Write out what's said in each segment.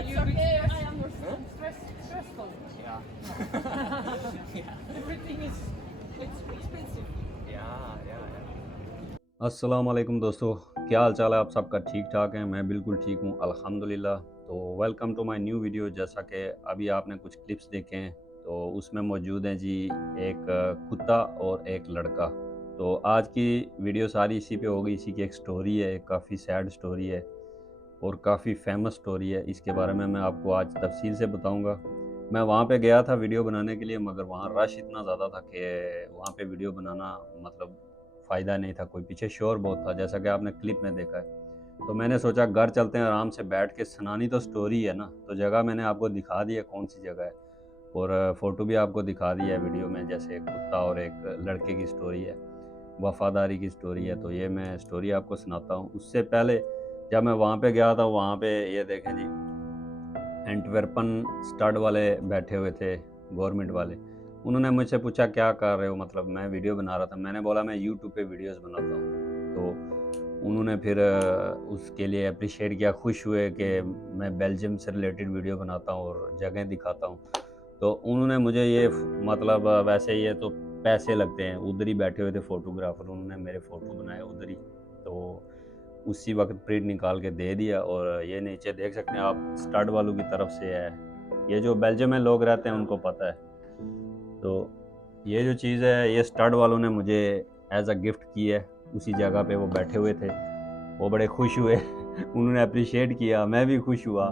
It's you a bit okay, I stressed? understand. Stressful. Yeah. Everything is it's expensive. अस्सलाम वालेकुम दोस्तों, क्या हाल चाल है आप सबका? ठीक ठाक है? मैं बिल्कुल ठीक हूँ अल्हम्दुलिल्लाह। तो welcome to my new video. जैसा कि अभी आपने कुछ क्लिप्स देखे हैं तो उसमें मौजूद हैं जी एक कुत्ता और एक लड़का। तो आज की वीडियो सारी इसी पे होगी। इसी की एक स्टोरी है, एक काफ़ी सैड स्टोरी है और काफ़ी फेमस स्टोरी है। इसके बारे में मैं आपको आज तफसील से बताऊँगा। मैं वहाँ पे गया था वीडियो बनाने के लिए, मगर वहाँ रश इतना ज़्यादा था कि वहाँ पे वीडियो बनाना मतलब फ़ायदा नहीं था। कोई पीछे शोर बहुत था, जैसा कि आपने क्लिप में देखा है। तो मैंने सोचा घर चलते हैं, आराम से बैठ के सुनानी तो स्टोरी है ना। तो जगह मैंने आपको दिखा दी है कौन सी जगह है, और फ़ोटो भी आपको दिखा दी है वीडियो में। जैसे एक कुत्ता और एक लड़के की स्टोरी है, वफ़ादारी की स्टोरी है। तो ये मैं स्टोरी आपको सुनाता हूँ। उससे पहले जब मैं वहाँ पे गया था, वहाँ पे ये देखें जी, एंटवर्पन स्टड वाले बैठे हुए थे, गवर्नमेंट वाले। उन्होंने मुझसे पूछा क्या कर रहे हो, मतलब मैं वीडियो बना रहा था। मैंने बोला मैं यूट्यूब पे वीडियोस बनाता हूँ। तो उन्होंने फिर उसके लिए अप्रिशिएट किया, खुश हुए कि मैं बेल्जियम से रिलेटेड वीडियो बनाता हूँ और जगह दिखाता हूँ। तो उन्होंने मुझे ये मतलब वैसे ये तो पैसे लगते हैं, उधर ही बैठे हुए थे फ़ोटोग्राफ़र, उन्होंने मेरे फ़ोटो बनाए उधर ही। तो उसी वक्त प्रिंट निकाल के दे दिया। और ये नीचे देख सकते हैं आप, स्टड वालों की तरफ से है। ये जो बेल्जियम में लोग रहते हैं उनको पता है। तो ये जो चीज़ है ये स्टड वालों ने मुझे एज अ गिफ्ट की है। उसी जगह पे वो बैठे हुए थे, वो बड़े खुश हुए उन्होंने अप्रिशिएट किया, मैं भी खुश हुआ।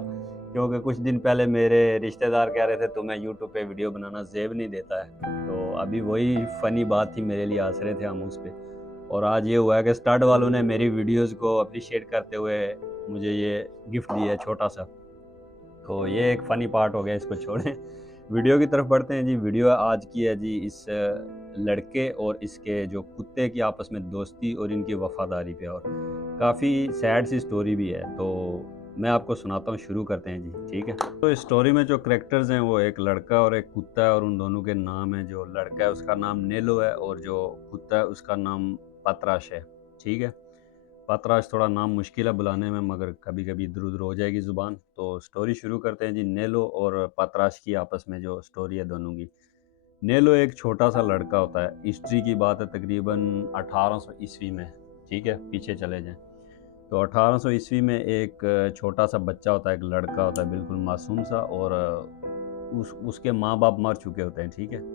क्योंकि कुछ दिन पहले मेरे रिश्तेदार कह रहे थे तुम्हें यूट्यूब पे वीडियो बनाना जेब नहीं देता है। तो अभी वही फ़नी बात थी मेरे लिए, हंस रहे थे हम उस पर। और आज ये हुआ है कि स्टड वालों ने मेरी वीडियोस को अप्रिशिएट करते हुए मुझे ये गिफ्ट दिया है छोटा सा। तो ये एक फ़नी पार्ट हो गया, इसको छोड़ें। वीडियो की तरफ बढ़ते हैं जी। वीडियो आज की है जी इस लड़के और इसके जो कुत्ते की आपस में दोस्ती और इनकी वफ़ादारी पे, और काफ़ी सैड सी स्टोरी भी है। तो मैं आपको सुनाता हूँ, शुरू करते हैं जी, ठीक है। तो इस स्टोरी में जो करैक्टर्स हैं वो एक लड़का और एक कुत्ता है, और उन दोनों के नाम हैं, जो लड़का है उसका नाम नेलो है और जो कुत्ता है उसका नाम पतराश है, ठीक है। पतराश थोड़ा नाम मुश्किल है बुलाने में, मगर कभी कभी इधर उधर हो जाएगी ज़ुबान। तो स्टोरी शुरू करते हैं जी। नेलो और पतराश की आपस में जो स्टोरी है दोनों की। नेलो एक छोटा सा लड़का होता है। हिस्ट्री की बात है तकरीबन 1800 ईस्वी में, ठीक है, पीछे चले जाएं। तो 1800 ईस्वी में एक छोटा सा बच्चा होता है, एक लड़का होता है बिल्कुल मासूम सा, और उसके माँ बाप मर चुके होते हैं, ठीक है।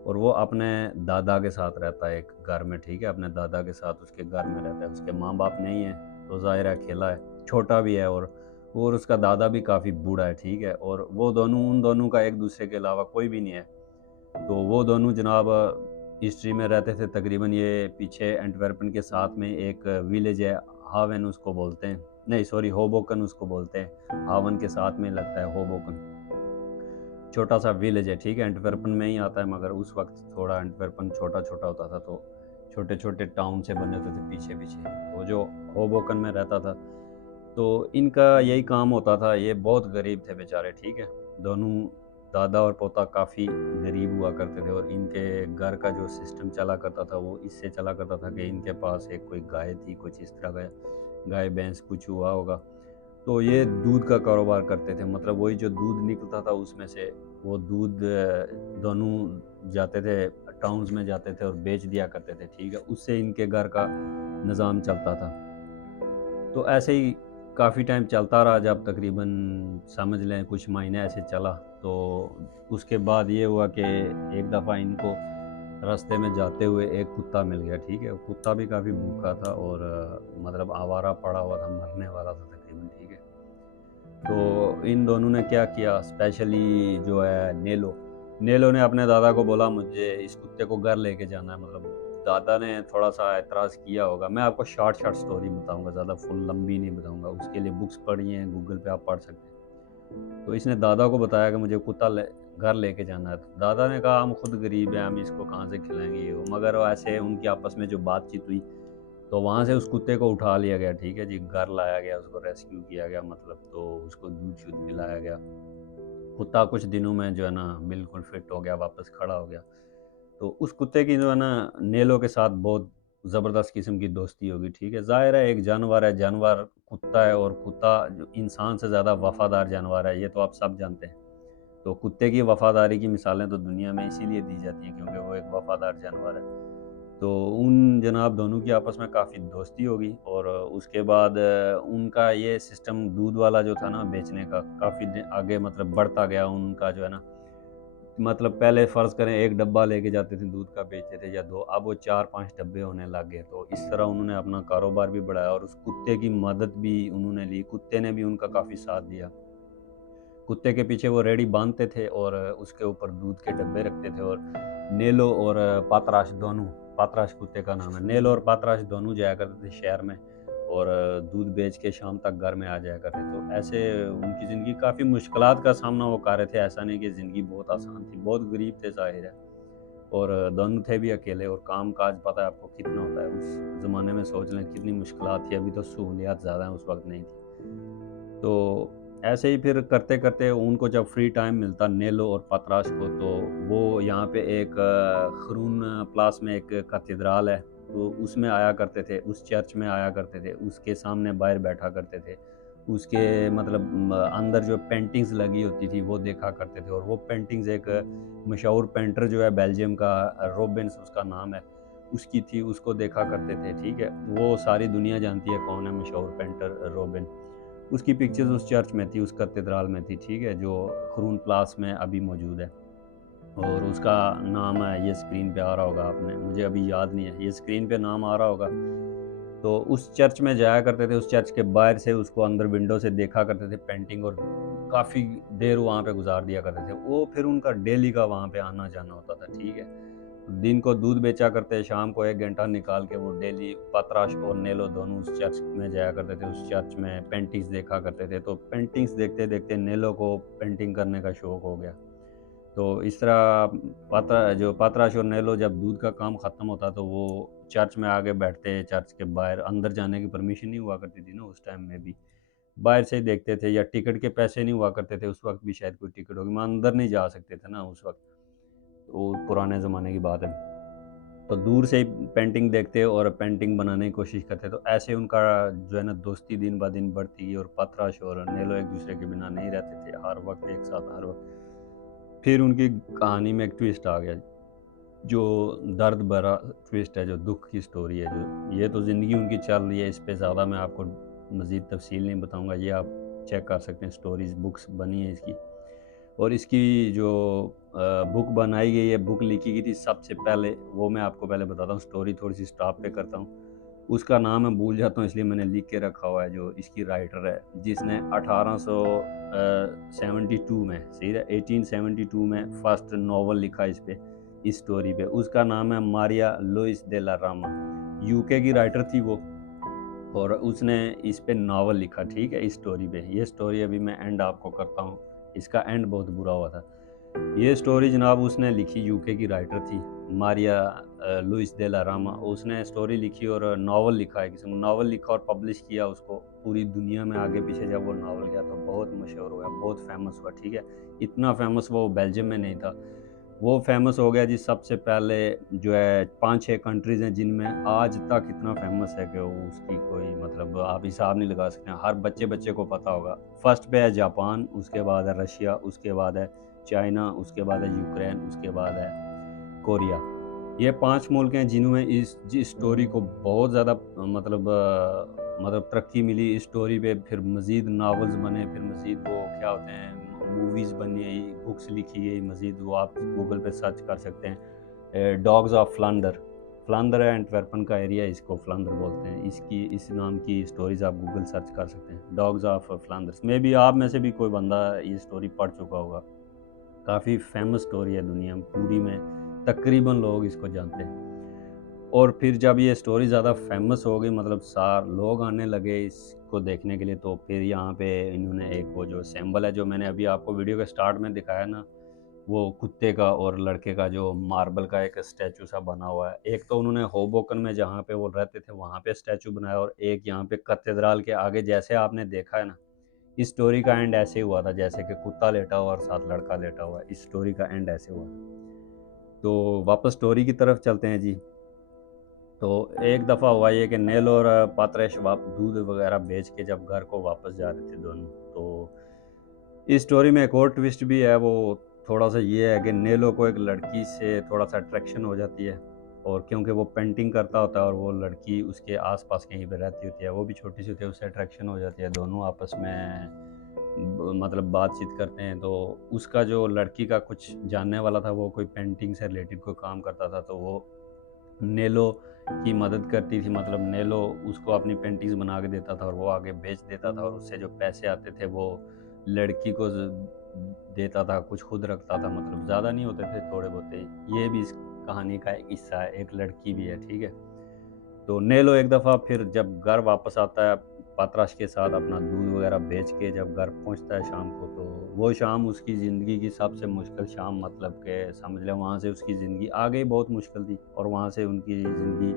और वो अपने दादा के साथ रहता है एक घर में, ठीक है, अपने दादा के साथ उसके घर में रहता है। उसके माँ बाप नहीं है, तो ज़ाहिर है अकेला है, छोटा भी है, और उसका दादा भी काफ़ी बूढ़ा है, ठीक है। और वो दोनों, उन दोनों का एक दूसरे के अलावा कोई भी नहीं है। तो वो दोनों जनाब हिस्ट्री में रहते थे तकरीबन, ये पीछे एंटवर्पन के साथ में एक विलेज है, हावन उसको बोलते हैं, नहीं सॉरी होबोकन उसको बोलते हैं। हावन के साथ में लगता है होबोकन, छोटा सा विलेज है, ठीक है, एंटवर्पन में ही आता है। मगर उस वक्त थोड़ा एंटवर्पन छोटा छोटा होता था, तो छोटे छोटे टाउन से बने होते थे पीछे पीछे। तो जो होबोकन में रहता था, तो इनका यही काम होता था। ये बहुत गरीब थे बेचारे, ठीक है। दोनों दादा और पोता काफ़ी गरीब हुआ करते थे, और इनके घर का जो सिस्टम चला करता था वो इससे चला करता था कि इनके पास एक कोई गाय थी, कुछ इस तरह का गाय भैंस कुछ हुआ होगा। तो ये दूध का कारोबार करते थे, मतलब वही जो दूध निकलता था उसमें से वो दूध दोनों जाते थे टाउन्स में जाते थे और बेच दिया करते थे, ठीक है। उससे इनके घर का निज़ाम चलता था। तो ऐसे ही काफ़ी टाइम चलता रहा, जब तकरीबन समझ लें कुछ महीने ऐसे चला। तो उसके बाद ये हुआ कि एक दफ़ा इनको रास्ते में जाते हुए एक कुत्ता मिल गया, ठीक है। वो कुत्ता भी काफ़ी भूखा था और मतलब आवारा पड़ा हुआ था, मरने वाला था तकरीबन, ठीक है। तो इन दोनों ने क्या किया, स्पेशली जो है नेलो ने अपने दादा को बोला मुझे इस कुत्ते को घर लेके जाना है। मतलब दादा ने थोड़ा सा एतराज़ किया होगा। मैं आपको शॉर्ट शॉर्ट स्टोरी बताऊंगा, ज़्यादा फुल लंबी नहीं बताऊंगा। उसके लिए बुक्स पढ़ी हैं, गूगल पे आप पढ़ सकते हैं। तो इसने दादा को बताया कि मुझे घर लेके जाना है। तो दादा ने कहा हम खुद गरीब हैं, हम इसको कहाँ से खिलाएंगे ये वो। मगर ऐसे उनकी आपस में जो बातचीत हुई, तो वहाँ से उस कुत्ते को उठा लिया गया, ठीक है जी, घर लाया गया, उसको रेस्क्यू किया गया मतलब। तो उसको दूध शूध पिलाया गया। कुत्ता कुछ दिनों में जो है ना बिल्कुल फिट हो गया, वापस खड़ा हो गया। तो उस कुत्ते की जो है ना नेलो के साथ बहुत ज़बरदस्त किस्म की दोस्ती होगी, ठीक है। ज़ाहिर है एक जानवर है, जानवर कुत्ता है, और कुत्ता जो इंसान से ज़्यादा वफ़ादार जानवर है, ये तो आप सब जानते हैं। तो कुत्ते की वफ़ादारी की मिसालें तो दुनिया में इसीलिए दी जाती हैं क्योंकि वो एक वफ़ादार जानवर है। तो उन जनाब दोनों की आपस में काफ़ी दोस्ती हो गई, और उसके बाद उनका ये सिस्टम दूध वाला जो था ना बेचने का, काफ़ी आगे मतलब बढ़ता गया उनका जो है ना। मतलब पहले फ़र्ज़ करें 1 डब्बा लेके जाते थे दूध का, बेचते थे या 2, अब वो 4-5 डब्बे होने लग गए। तो इस तरह उन्होंने अपना कारोबार भी बढ़ाया और उस कुत्ते की मदद भी उन्होंने ली, कुत्ते ने भी उनका काफ़ी साथ दिया। कुत्ते के पीछे वो रेहड़ी बाँधते थे और उसके ऊपर दूध के डब्बे रखते थे, और नेलो और पात्राश दोनों, पात्राश कुत्ते का नाम है, नेलो और पात्राश दोनों जाया करते थे शहर में, और दूध बेच के शाम तक घर में आ जाया करते। तो ऐसे उनकी ज़िंदगी, काफ़ी मुश्किलात का सामना वो कर रहे थे, ऐसा नहीं कि ज़िंदगी बहुत आसान थी, बहुत गरीब थे ज़ाहिर है, और दोनों थे भी अकेले, और काम-काज पता है आपको कितना होता है, उस ज़माने में सोच लें कितनी मुश्किलात थी, अभी तो सहूलियत ज़्यादा है, उस वक़्त नहीं थी। तो ऐसे ही फिर करते-करते उनको जब फ्री टाइम मिलता नेलो और पतराश को, तो वो यहाँ पे एक ख़रून प्लास में एक कैथेड्रल है, तो उसमें आया करते थे, उस चर्च में आया करते थे, उसके सामने बाहर बैठा करते थे। उसके मतलब अंदर जो पेंटिंग्स लगी होती थी वो देखा करते थे, और वो पेंटिंग्स एक मशहूर पेंटर जो है बेल्जियम का, रोबेन्स उसका नाम है, उसकी थी, उसको देखा करते थे, ठीक है? वो सारी दुनिया जानती है कौन है मशहूर पेंटर रोबेन। उसकी पिक्चर्स उस चर्च में थी, उस कैथेड्रल में थी, ठीक है? जो ख़रून प्लास में अभी मौजूद है, और उसका नाम है, ये स्क्रीन पे आ रहा होगा, आपने, मुझे अभी याद नहीं है, ये स्क्रीन पे नाम आ रहा होगा। तो उस चर्च में जाया करते थे, उस चर्च के बाहर से उसको अंदर विंडो से देखा करते थे पेंटिंग, और काफ़ी देर वहाँ पे गुज़ार दिया करते थे। वो फिर उनका डेली का वहाँ पे आना-जाना होता था, ठीक है? दिन को दूध बेचा करते, शाम को 1 घंटा निकाल के वो डेली पतराश और नेलो दोनों उस चर्च में जाया करते थे, उस चर्च में पेंटिंग्स देखा करते थे। तो पेंटिंग्स देखते-देखते नेलो को पेंटिंग करने का शौक हो गया। तो इस तरह पात्राश और नेलो जब दूध का काम ख़त्म होता तो वो चर्च में आके बैठते, चर्च के बाहर, अंदर जाने की परमिशन नहीं हुआ करती थी ना उस टाइम में भी। बाहर से ही देखते थे, या टिकट के पैसे नहीं हुआ करते थे, उस वक़्त भी शायद कोई टिकट होगी, मैं अंदर नहीं जा सकते थे ना उस वक़्त, वो पुराने ज़माने की बात है। तो दूर से ही पेंटिंग देखते और पेंटिंग बनाने की कोशिश करते, तो ऐसे उनका जो है ना दोस्ती दिन ब दिन बढ़ती गई, और पतराश और नेलो एक-दूसरे के बिना नहीं रहते थे, हर वक़्त एक साथ, हर वक़्त। फिर उनकी कहानी में एक ट्विस्ट आ गया, जो दर्द भरा ट्विस्ट है, जो दुःख की स्टोरी है, जो ये तो ज़िंदगी उनकी चल रही है, इस पे ज़्यादा मैं आपको मज़ीद तफ़सील नहीं बताऊँगा, ये आप चेक कर सकते हैं, स्टोरीज़, बुक्स बनी है इसकी। और इसकी जो बुक बनाई गई है, बुक लिखी गई थी सबसे पहले, वो मैं आपको पहले बताता हूँ, स्टोरी थोड़ी-सी स्टॉप पे करता हूँ। उसका नाम मैं भूल जाता हूँ, इसलिए मैंने लिख के रखा हुआ है, जो इसकी राइटर है, जिसने 1872 में, सही है, 1872 में फर्स्ट नॉवल लिखा इस पे, इस स्टोरी पे। उसका नाम है मारिया लुइस दे ला रामा, यूके की राइटर थी वो, और उसने इस पे नावल लिखा, ठीक है, इस स्टोरी पे। ये स्टोरी अभी मैं एंड आपको करता हूँ, इसका एंड बहुत बुरा हुआ था। ये स्टोरी जनाब उसने लिखी, यूके की राइटर थी मारिया लुइस दे ला रामा, उसने स्टोरी लिखी और नावल लिखा है, किसी नावल लिखा और पब्लिश किया उसको पूरी दुनिया में, आगे पीछे जब वो नावल गया तो बहुत मशहूर हुआ, बहुत फेमस हुआ, ठीक है? इतना फेमस वो बेल्जियम में नहीं था, वो फेमस हो गया जी सबसे पहले, जो है 5-6 कंट्रीज़ हैं जिनमें आज तक इतना फेमस है कि वो उसकी कोई मतलब आप हिसाब नहीं लगा सकते, हर बच्चे-बच्चे को पता होगा। फर्स्ट पे है जापान, उसके बाद है रशिया, उसके बाद है चाइना, उसके बाद है यूक्रेन, उसके बाद है कोरिया। ये 5 मुल्क हैं जिन्होंने इस स्टोरी को बहुत ज़्यादा मतलब तरक्की मिली इस स्टोरी पे, फिर मज़ीद नावल्स बने, फिर मज़ीद वो क्या होते हैं, मूवीज़ बनी, बुक्स लिखी गई मज़ीद, वो आप गूगल पे सर्च कर सकते हैं। डॉग्स ऑफ फ्लांडर, फ्लांडर है एंटवर्पन का एरिया, इसको फ्लांडर बोलते हैं, इसकी इस नाम की स्टोरीज़ आप गूगल सर्च कर सकते हैं, dogs of Flanders. May be आप में से भी कोई बंदा ये स्टोरी पढ़ चुका होगा, काफ़ी फेमस स्टोरी है दुनिया में, पूरी में तकरीबन लोग इसको जानते हैं। और फिर जब ये स्टोरी ज़्यादा फेमस हो गई, मतलब सार लोग आने लगे इसको देखने के लिए, तो फिर यहाँ पे इन्होंने एक वो जो सिंबल है, जो मैंने अभी आपको वीडियो के स्टार्ट में दिखाया ना, वो कुत्ते का और लड़के का जो मार्बल का एक स्टैचू सा बना हुआ है, एक तो उन्होंने होबोकन में जहाँ पे वो रहते थे वहाँ पे स्टैचू बनाया, और एक यहाँ पे कैथेड्रल के आगे, जैसे आपने देखा है ना, इस स्टोरी का एंड ऐसे हुआ था जैसे कि कुत्ता लेटा हुआ और साथ लड़का लेटा हुआ है, इस स्टोरी का एंड ऐसे हुआ था। तो वापस स्टोरी की तरफ चलते हैं जी। तो एक दफ़ा हुआ ये कि नेल और पात्रेश दूध वगैरह बेच के जब घर को वापस जा रहे थे दोनों, तो इस स्टोरी में एक और ट्विस्ट भी है। वो थोड़ा सा ये है कि नेलो को एक लड़की से थोड़ा सा अट्रैक्शन हो जाती है, और क्योंकि वो पेंटिंग करता होता है और वो लड़की उसके आसपास कहीं पे रहती होती है, वो भी छोटी सी होती है, उससे अट्रैक्शन हो जाती है। दोनों आपस में मतलब बातचीत करते हैं। तो उसका जो लड़की का कुछ जानने वाला था, वो कोई पेंटिंग से रिलेटेड कोई काम करता था, तो वो नेलो की मदद करती थी। मतलब नेलो उसको अपनी पेंटिंग्स बना के देता था और वो आगे बेच देता था, और उससे जो पैसे आते थे वो लड़की को देता था, कुछ खुद रखता था। मतलब ज़्यादा नहीं होते थे, थोड़े बहुत। ये भी इस कहानी का एक हिस्सा है। एक लड़की भी है, ठीक है। तो नेलो एक दफ़ा फिर जब घर वापस आता है पात्राश के साथ, अपना दूध वगैरह बेच के जब घर पहुंचता है शाम को, तो वो शाम उसकी ज़िंदगी की सबसे मुश्किल शाम, मतलब के समझ लें वहाँ से उसकी ज़िंदगी आगे बहुत मुश्किल थी, और वहाँ से उनकी ज़िंदगी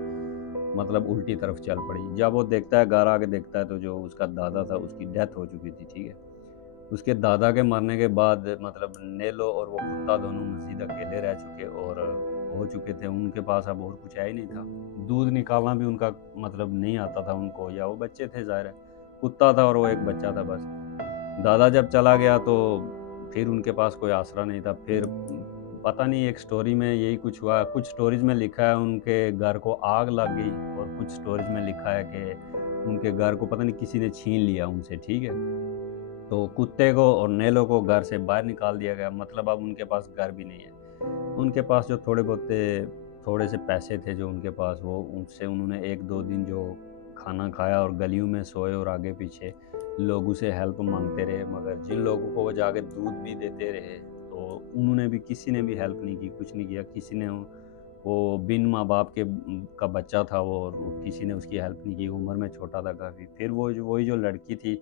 मतलब उल्टी तरफ चल पड़ी। जब वो देखता है, घर आके देखता है, तो जो उसका दादा था उसकी डेथ हो चुकी थी, ठीक है। उसके दादा के मरने के बाद मतलब नेलो और वो कुत्ता दोनों मज़ीद अकेले रह चुके और हो चुके थे। उनके पास अब और कुछ है ही नहीं था। दूध निकालना भी उनका मतलब नहीं आता था उनको, या वो बच्चे थे ज़ाहिर है। कुत्ता था और वो एक बच्चा था बस। दादा जब चला गया तो फिर उनके पास कोई आसरा नहीं था। फिर पता नहीं, एक स्टोरी में यही कुछ हुआ। कुछ स्टोरीज़ में लिखा है उनके घर को आग लग गई, और कुछ स्टोरीज़ में लिखा है कि उनके घर को पता नहीं किसी ने छीन लिया उनसे, ठीक है। तो कुत्ते को और नेलो को घर से बाहर निकाल दिया गया। मतलब अब उनके पास घर भी नहीं है। उनके पास जो थोड़े से पैसे थे जो उनके पास, वो उनसे उन्होंने 1-2 दिन जो खाना खाया और गलियों में सोए, और आगे पीछे लोगों से हेल्प मांगते रहे। मगर जिन लोगों को वो जाके दूध भी देते रहे, तो उन्होंने भी, किसी ने भी हेल्प नहीं की, कुछ नहीं किया। किसी ने वो बिन माँ बाप के का बच्चा था वो, और किसी ने उसकी हेल्प नहीं की। उम्र में छोटा था काफ़ी। फिर वही जो लड़की थी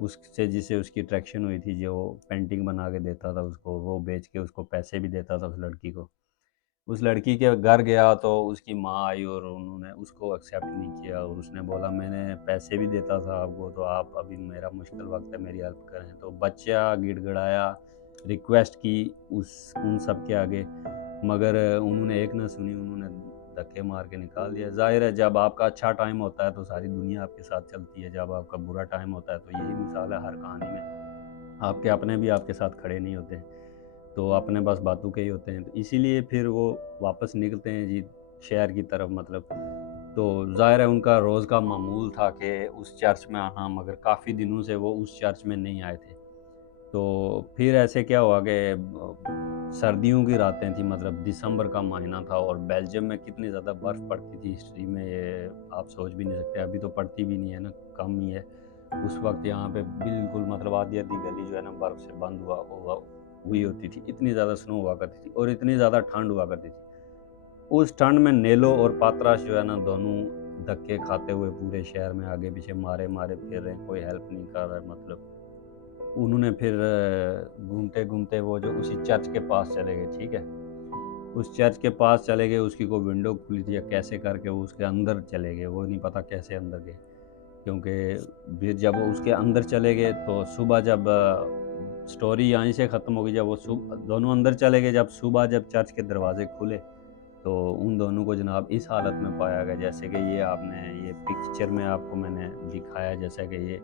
उससे, जिसे उसकी अट्रैक्शन हुई थी, जो पेंटिंग बना के देता था उसको, वो बेच के उसको पैसे भी देता था उस लड़की को। उस लड़की के घर गया तो उसकी माँ आई और उन्होंने उसको एक्सेप्ट नहीं किया, और उसने बोला मैंने पैसे भी देता था आपको, तो आप अभी मेरा मुश्किल वक्त है, मेरी हेल्प करें। तो बच्चा गिड़गिड़ाया, रिक्वेस्ट की उन सब के आगे, मगर उन्होंने एक ना सुनी। उन्होंने धक्के मार के निकाल दिया। ज़ाहिर है, जब आपका अच्छा टाइम होता है तो सारी दुनिया आपके साथ चलती है, जब आपका बुरा टाइम होता है तो यही मिसाल है हर कहानी में। आपके अपने भी आपके साथ खड़े नहीं होते हैं, तो अपने बस बातों के ही होते हैं। तो इसीलिए फिर वो वापस निकलते हैं जी शहर की तरफ। मतलब तो ज़ाहिर है उनका रोज़ का मामूल था कि उस चर्च में आना, मगर काफ़ी दिनों से वो उस चर्च में नहीं आए थे। तो फिर ऐसे क्या हुआ कि सर्दियों की रातें थी, मतलब दिसंबर का महीना था, और बेल्जियम में कितनी ज़्यादा बर्फ़ पड़ती थी हिस्ट्री में, ये आप सोच भी नहीं सकते। अभी तो पड़ती भी नहीं है ना, कम ही है। उस वक्त यहाँ पे बिल्कुल मतलब आधी आधी गली जो है ना बर्फ़ से बंद हुआ हुई होती थी। इतनी ज़्यादा स्नो हुआ करती थी और इतनी ज़्यादा ठंड हुआ करती थी। उस ठंड में नेलो और पात्रास जो है ना, दोनों धक्के खाते हुए पूरे शहर में आगे पीछे मारे मारे फिर रहे हैं, कोई हेल्प नहीं कर रहा है। मतलब उन्होंने फिर घूमते-घूमते वो जो उसी चर्च के पास चले गए, ठीक है? उस चर्च के पास चले गए, उसकी कोई विंडो खुली थी या कैसे करके वो उसके अंदर चले गए, वो नहीं पता कैसे अंदर गए। क्योंकि फिर जब वो उसके अंदर चले गए तो सुबह जब स्टोरी यहीं से ख़त्म हो गई। जब वो दोनों अंदर चले गए, जब सुबह जब चर्च के दरवाज़े खुले, तो उन दोनों को जनाब इस हालत में पाया गया जैसे कि ये पिक्चर में आपको मैंने दिखाया, जैसे कि ये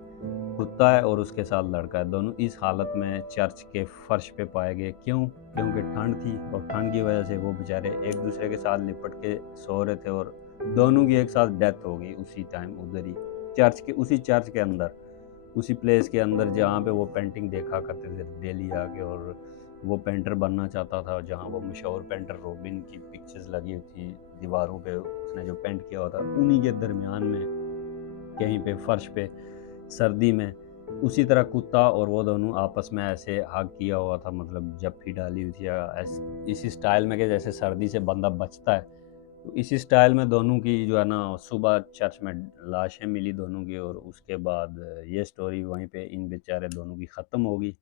कुत्ता है और उसके साथ लड़का है, दोनों इस हालत में चर्च के फर्श पे पाए गए। क्यों? क्योंकि ठंड थी, और ठंड की वजह से वो बेचारे एक दूसरे के साथ लिपट के सो रहे थे, और दोनों की एक साथ डेथ हो गई उसी टाइम, उधर ही उसी चर्च के अंदर, उसी प्लेस के अंदर जहाँ पे वो पेंटिंग देखा करते थे डेली आके। और वो पेंटर बनना चाहता था, जहाँ वो मशहूर पेंटर रॉबिन की पिक्चर्स लगी हुई थी दीवारों पे, उसने जो पेंट किया हुआ था, उन्हीं के दरमियान में कहीं पे फर्श पे सर्दी में उसी तरह कुत्ता और वो दोनों आपस में ऐसे हग किया हुआ था, मतलब जप्फी डाली हुई थी इसी स्टाइल में कि जैसे सर्दी से बंदा बचता है। तो इसी स्टाइल में दोनों की जो है ना सुबह चर्च में लाशें मिली दोनों की, और उसके बाद ये स्टोरी वहीं पे इन बेचारे दोनों की ख़त्म होगी।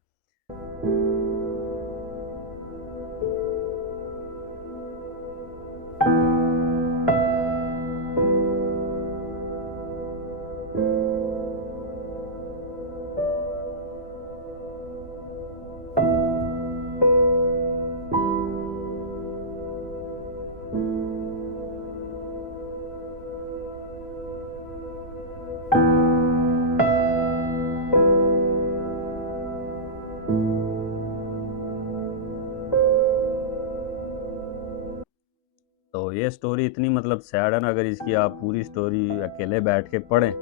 ये स्टोरी इतनी मतलब सैड है ना, अगर इसकी आप पूरी स्टोरी अकेले बैठ के पढ़ें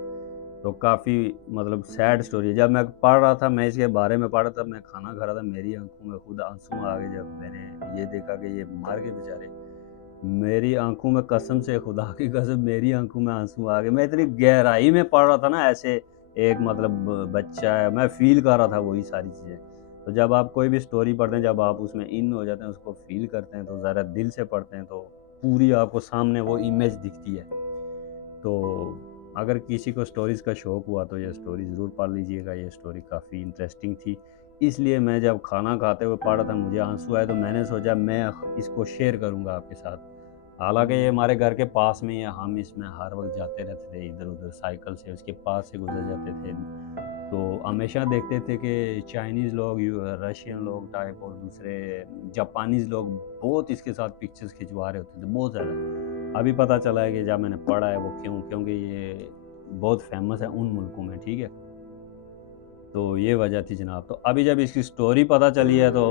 तो काफ़ी मतलब सैड स्टोरी है। जब मैं पढ़ रहा था, मैं इसके बारे में पढ़ रहा था, मैं खाना खा रहा था, मेरी आंखों में खुद आंसू आ गए जब मैंने ये देखा कि ये मर गए बेचारे। मेरी आंखों में कसम से, खुदा की कसम, मेरी आंखों में आंसू आ गए। मैं इतनी गहराई में पढ़ रहा था ना, ऐसे एक मतलब बच्चा है, मैं फील कर रहा था वही सारी चीज़ें। तो जब आप कोई भी स्टोरी पढ़ते हैं, जब आप उसमें इन हो जाते हैं, उसको फील करते हैं, तो ज़रा दिल से पढ़ते हैं, तो पूरी आपको सामने वो इमेज दिखती है। तो अगर किसी को स्टोरीज़ का शौक़ हुआ तो ये स्टोरी ज़रूर पढ़ लीजिएगा। ये स्टोरी काफ़ी इंटरेस्टिंग थी। इसलिए मैं जब खाना खाते हुए पढ़ रहा था, मुझे आंसू आए, तो मैंने सोचा मैं इसको शेयर करूँगा आपके साथ। हालाँकि ये हमारे घर के पास में ही है, हम इसमें हर वक़्त जाते रहते थे इधर-उधर साइकिल से, उसके पास से गुज़र जाते थे। तो हमेशा देखते थे कि चाइनीज़ लोग, रशियन लोग टाइप और दूसरे जापानीज़ लोग बहुत इसके साथ पिक्चर्स खिंचवा रहे होते थे, बहुत ज़्यादा। अभी पता चला है कि जब मैंने पढ़ा है वो क्यों, क्योंकि ये बहुत फ़ेमस है उन मुल्कों में, ठीक है? तो ये वजह थी जनाब। तो अभी जब इसकी स्टोरी पता चली है तो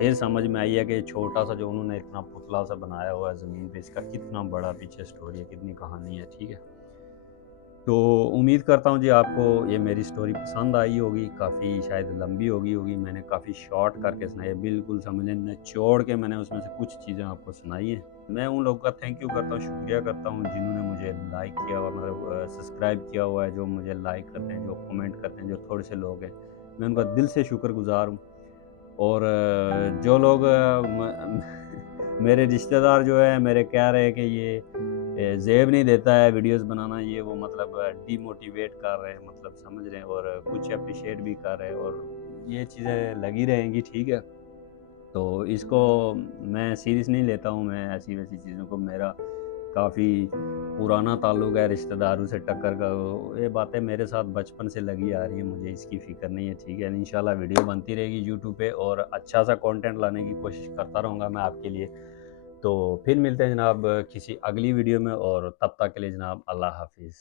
फिर समझ में आई है कि छोटा-सा जो उन्होंने इतना पुतला-सा बनाया हुआ है ज़मीन पे, इसका कितना बड़ा पीछे स्टोरी है, कितनी कहानी है, ठीक है? तो उम्मीद करता हूँ जी आपको ये मेरी स्टोरी पसंद आई होगी। काफ़ी शायद लंबी हो गई होगी, मैंने काफ़ी शॉर्ट करके सुनाई है, बिल्कुल समझें निचोड़ के मैंने उसमें से कुछ चीज़ें आपको सुनाई हैं। मैं उन लोगों का थैंक यू करता हूँ, शुक्रिया करता हूँ जिन्होंने मुझे लाइक किया हुआ, मतलब सब्सक्राइब किया हुआ है, जो मुझे लाइक करते हैं, जो कमेंट करते हैं, जो थोड़े से लोग हैं, मैं उनका दिल से शुक्रगुज़ार हूँ। और जो लोग मेरे रिश्तेदार जो हैं मेरे कह रहे हैं कि ये ज़ेब नहीं देता है वीडियोस बनाना, ये वो, मतलब डीमोटिवेट कर रहे हैं, मतलब समझ रहे हैं, और कुछ एप्रिशिएट भी कर रहे हैं, और ये चीज़ें लगी रहेंगी, ठीक है? तो इसको मैं सीरियस नहीं लेता हूँ, मैं ऐसी-वैसी चीज़ों को, मेरा काफ़ी पुराना ताल्लुक है रिश्तेदारों से टक्कर का। ये बातें मेरे साथ बचपन से लगी आ रही हैं, मुझे इसकी फ़िक्र नहीं है, ठीक है? इंशाल्लाह वीडियो बनती रहेगी यूट्यूब पे, और अच्छा-सा कंटेंट लाने की कोशिश करता रहूँगा मैं आपके लिए। तो फिर मिलते हैं जनाब किसी अगली वीडियो में, और तब तक के लिए जनाब अल्लाह हाफ़िज़।